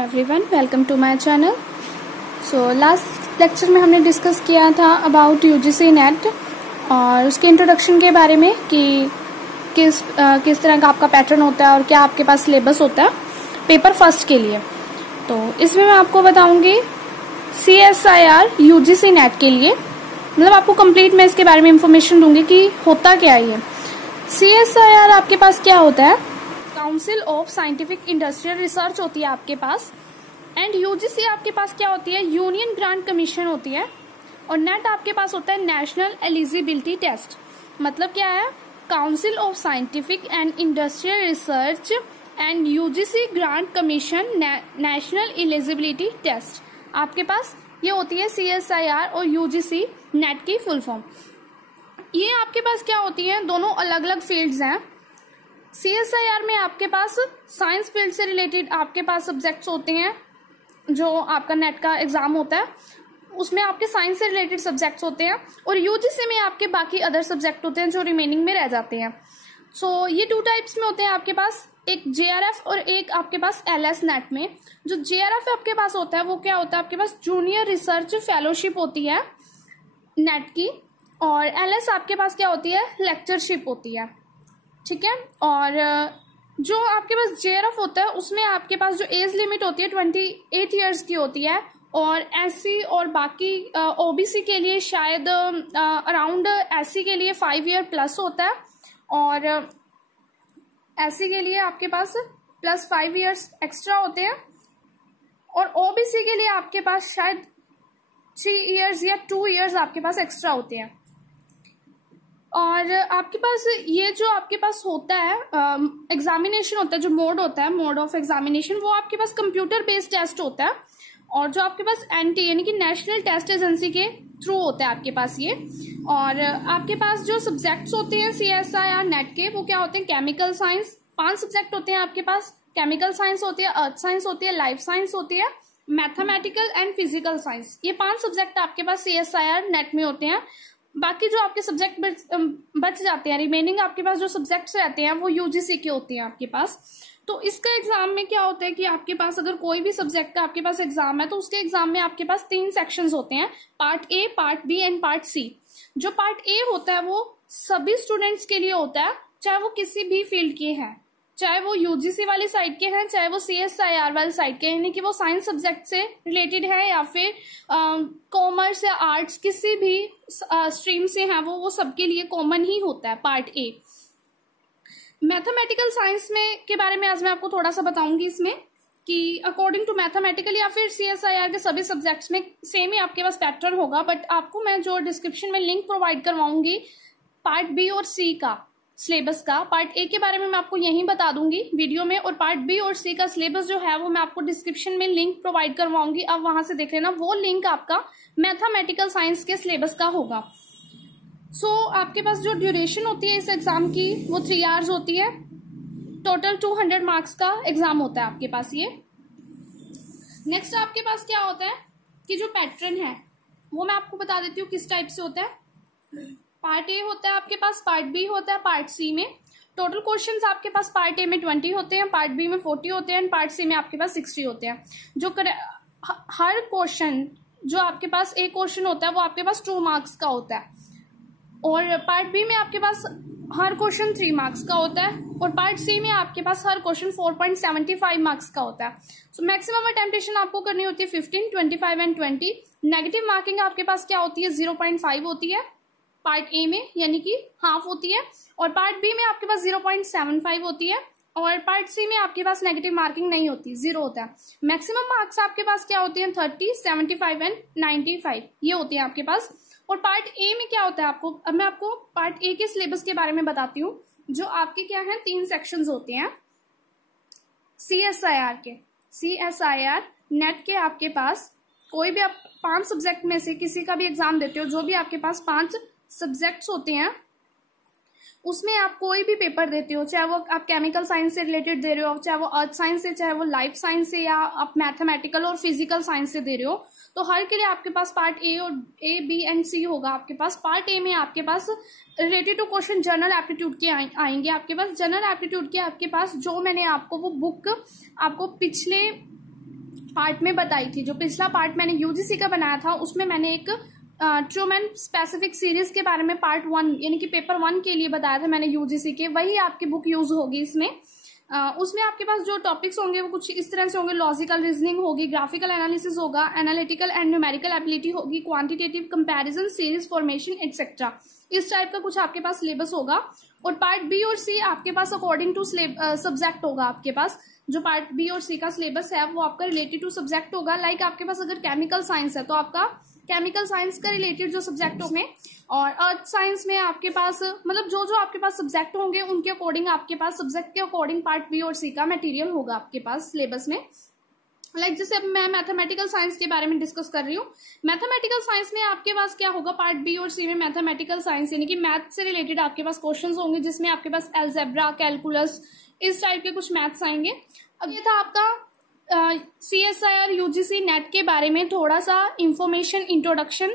Everyone, welcome to my channel. So last lecture में हमने discuss किया था अबाउट यूजीसी नेट और उसके इंट्रोडक्शन के बारे में कि किस तरह का आपका पैटर्न होता है और क्या आपके पास सिलेबस होता है पेपर फर्स्ट के लिए। तो इसमें मैं आपको बताऊंगी CSIR यूजीसी नेट के लिए, मतलब आपको कंप्लीट मैं इसके बारे में इंफॉर्मेशन दूंगी कि होता क्या है ये। CSIR आपके पास क्या होता है, council of scientific industrial research होती है आपके पास। एंड यूजीसी आपके पास क्या होती है, यूनियन ग्रांट कमीशन होती है। और नेट आपके पास होता है नेशनल एलिजिबिलिटी टेस्ट। मतलब क्या है, council of scientific and industrial research and UGC grant commission national eligibility test. आपके पास ये होती है CSIR और यूजीसी नेट की फुल फॉर्म। ये आपके पास क्या होती है, दोनों अलग अलग फील्ड्स हैं। CSIR में आपके पास साइंस फील्ड से रिलेटेड आपके पास सब्जेक्ट्स होते हैं। जो आपका नेट का एग्जाम होता है उसमें आपके साइंस से रिलेटेड सब्जेक्ट्स होते हैं और यूजीसी में आपके बाकी अदर सब्जेक्ट होते हैं जो रिमेनिंग में रह जाते हैं। सो ये टू टाइप्स में होते हैं आपके पास, एक JRF और एक आपके पास LS नेट में। जो JRF आपके पास होता है वो क्या होता है, आपके पास जूनियर रिसर्च फेलोशिप होती है नेट की, और LS आपके पास क्या होती है, लेक्चरशिप होती है। ठीक है। और जो आपके पास JRF होता है उसमें आपके पास जो एज लिमिट होती है 28 ईयर्स की होती है, और SC और बाकी OBC के लिए शायद अराउंड SC के लिए 5 ईयर प्लस होता है, और SC के लिए आपके पास प्लस 5 ईयर्स एक्स्ट्रा होते हैं, और OBC के लिए आपके पास शायद 3 ईयर्स या 2 ईयर्स आपके पास एक्स्ट्रा होते हैं। और आपके पास ये जो आपके पास होता है एग्जामिनेशन होता है, जो मोड होता है, मोड ऑफ एग्जामिनेशन, वो आपके पास कंप्यूटर बेस्ड टेस्ट होता है, और जो आपके पास NT यानी कि नेशनल टेस्ट एजेंसी के थ्रू होता है आपके पास ये। और आपके पास जो सब्जेक्ट्स होते हैं CSIR नेट के वो क्या होते हैं, केमिकल साइंस, 5 सब्जेक्ट होते हैं आपके पास। केमिकल साइंस होती है, अर्थ साइंस होती है, लाइफ साइंस होती है, मैथमेटिकल एंड फिजिकल साइंस। ये 5 सब्जेक्ट आपके पास CSIR नेट में होते हैं। बाकी जो आपके सब्जेक्ट बच जाते हैं, रिमेनिंग आपके पास जो सब्जेक्ट्स रहते हैं वो यूजीसी के होते हैं आपके पास। तो इसका एग्जाम में क्या होता है कि आपके पास अगर कोई भी सब्जेक्ट का आपके पास एग्जाम है तो उसके एग्जाम में आपके पास 3 सेक्शंस होते हैं, part A, part B and part C। जो पार्ट A होता है वो सभी स्टूडेंट्स के लिए होता है, चाहे वो किसी भी फील्ड के हैं, चाहे वो यूजीसी वाली साइड के हैं, चाहे वो CSIR वाली साइड के, यानी कि वो साइंस सब्जेक्ट से रिलेटेड है या फिर कॉमर्स या आर्ट्स किसी भी स्ट्रीम से हैं, वो सबके लिए कॉमन ही होता है पार्ट A। मैथमेटिकल साइंस में के बारे में आज मैं आपको थोड़ा सा बताऊंगी इसमें कि अकॉर्डिंग टू मैथमेटिकल या फिर CSIR के सभी सब्जेक्ट्स में सेम ही आपके पास पैटर्न होगा, बट आपको मैं जो डिस्क्रिप्शन में लिंक प्रोवाइड करवाऊंगी पार्ट B और C का सिलेबस का, पार्ट A के बारे में मैं आपको यहीं बता दूंगी वीडियो में, और पार्ट B और C का सिलेबस जो है वो मैं आपको डिस्क्रिप्शन में लिंक प्रोवाइड करवाऊंगी, आप वहां से देख लेना। वो लिंक आपका मैथमेटिकल साइंस के सिलेबस का होगा। सो आपके पास जो ड्यूरेशन होती है इस एग्जाम की वो 3 आवर्स होती है। टोटल 200 मार्क्स का एग्जाम होता है आपके पास ये। नेक्स्ट आपके पास क्या होता है कि जो पैटर्न है वो मैं आपको बता देती हूँ किस टाइप से होता है। पार्ट A होता है आपके पास, पार्ट B होता है, पार्ट C में टोटल क्वेश्चंस आपके पास पार्ट A में 20 होते हैं, पार्ट B में 40 होते हैं, पार्ट C में आपके पास 60 होते हैं। जो हर क्वेश्चन जो आपके पास एक क्वेश्चन होता है वो आपके पास 2 मार्क्स का होता है, और पार्ट B में आपके पास हर क्वेश्चन 3 मार्क्स का होता है, और पार्ट C में आपके पास हर क्वेश्चन 4.75 मार्क्स का होता है। सो मैक्सिमम अटेम्प्टेशन आपको करनी होती है 15, 25 एंड 20। नेगेटिव मार्किंग आपके पास क्या होती है, 0.5 होती है पार्ट A में, यानी कि हाफ होती है, और पार्ट B में आपके पास 0.75 होती है, और पार्ट C में आपके पास नेगेटिव मार्किंग नहीं होती, 0 होता है। मैक्सिमम मार्क्स आपके पास क्या होते हैं, 30, 75 एंड 95 ये होती है आपके पास। और पार्ट A में क्या होता है आपको, अब मैं आपको पार्ट A के सिलेबस के बारे में बताती हूँ। जो आपके क्या है, 3 सेक्शंस होते हैं CSIR के। CSIR नेट के आपके पास कोई भी आप 5 सब्जेक्ट में से किसी का भी एग्जाम देते हो, जो भी आपके पास 5 सब्जेक्ट्स होते हैं उसमें आप कोई भी पेपर देते हो, चाहे वो आप केमिकल साइंस से रिलेटेड दे रहे हो, चाहे वो अर्थ साइंस से, चाहे वो लाइफ साइंस से, या आप मैथमेटिकल और फिजिकल साइंस से दे रहे हो, तो हर के लिए आपके पास पार्ट A और A, B एंड C होगा आपके पास। पार्ट A में आपके पास related to question general aptitude के आएंगे आपके पास। जनरल एप्टीट्यूड के आपके पास जो मैंने आपको वो बुक आपको पिछले पार्ट में बताई थी, जो पिछला पार्ट मैंने यूजीसी का बनाया था उसमें मैंने एक ट्रूमैन स्पेसिफिक सीरीज के बारे में पार्ट 1 यानी कि पेपर 1 के लिए बताया था मैंने यूजीसी के, वही आपकी बुक यूज होगी इसमें। उसमें आपके पास जो टॉपिक्स होंगे वो कुछ इस तरह से होंगे, लॉजिकल रीजनिंग होगी, ग्राफिकल एनालिसिस होगा, एनालिटिकल एंड न्यूमेरिकल एबिलिटी होगी, quantitative comparison, series formation etcetera, इस टाइप का कुछ आपके पास सिलेबस होगा। और पार्ट बी और सी आपके पास अकॉर्डिंग टू सब्जेक्ट होगा। आपके पास जो पार्ट बी और सी का सिलेबस है वो आपका रिलेटेड टू सब्जेक्ट होगा। लाइक आपके पास अगर केमिकल साइंस है तो आपका केमिकल साइंस का रिलेटेड जो सब्जेक्ट में, और अर्थ साइंस में आपके पास मतलब जो जो आपके पास सब्जेक्ट होंगे उनके अकॉर्डिंग आपके पास सब्जेक्ट के अकॉर्डिंग पार्ट बी और सी का मटेरियल होगा आपके पास सिलेबस में। लाइक जैसे अब मैं मैथमेटिकल साइंस के बारे में डिस्कस कर रही हूँ। मैथमेटिकल साइंस में आपके पास क्या होगा, पार्ट बी और सी में मैथमेटिकल साइंस यानी कि मैथ से रिलेटेड आपके पास क्वेश्चंस होंगे, जिसमें आपके पास अलजेब्रा, कैलकुलस, इस टाइप के कुछ मैथ्स आएंगे। अब ये था आपका CSIR UGC नेट के बारे में थोड़ा सा इंफॉर्मेशन इंट्रोडक्शन।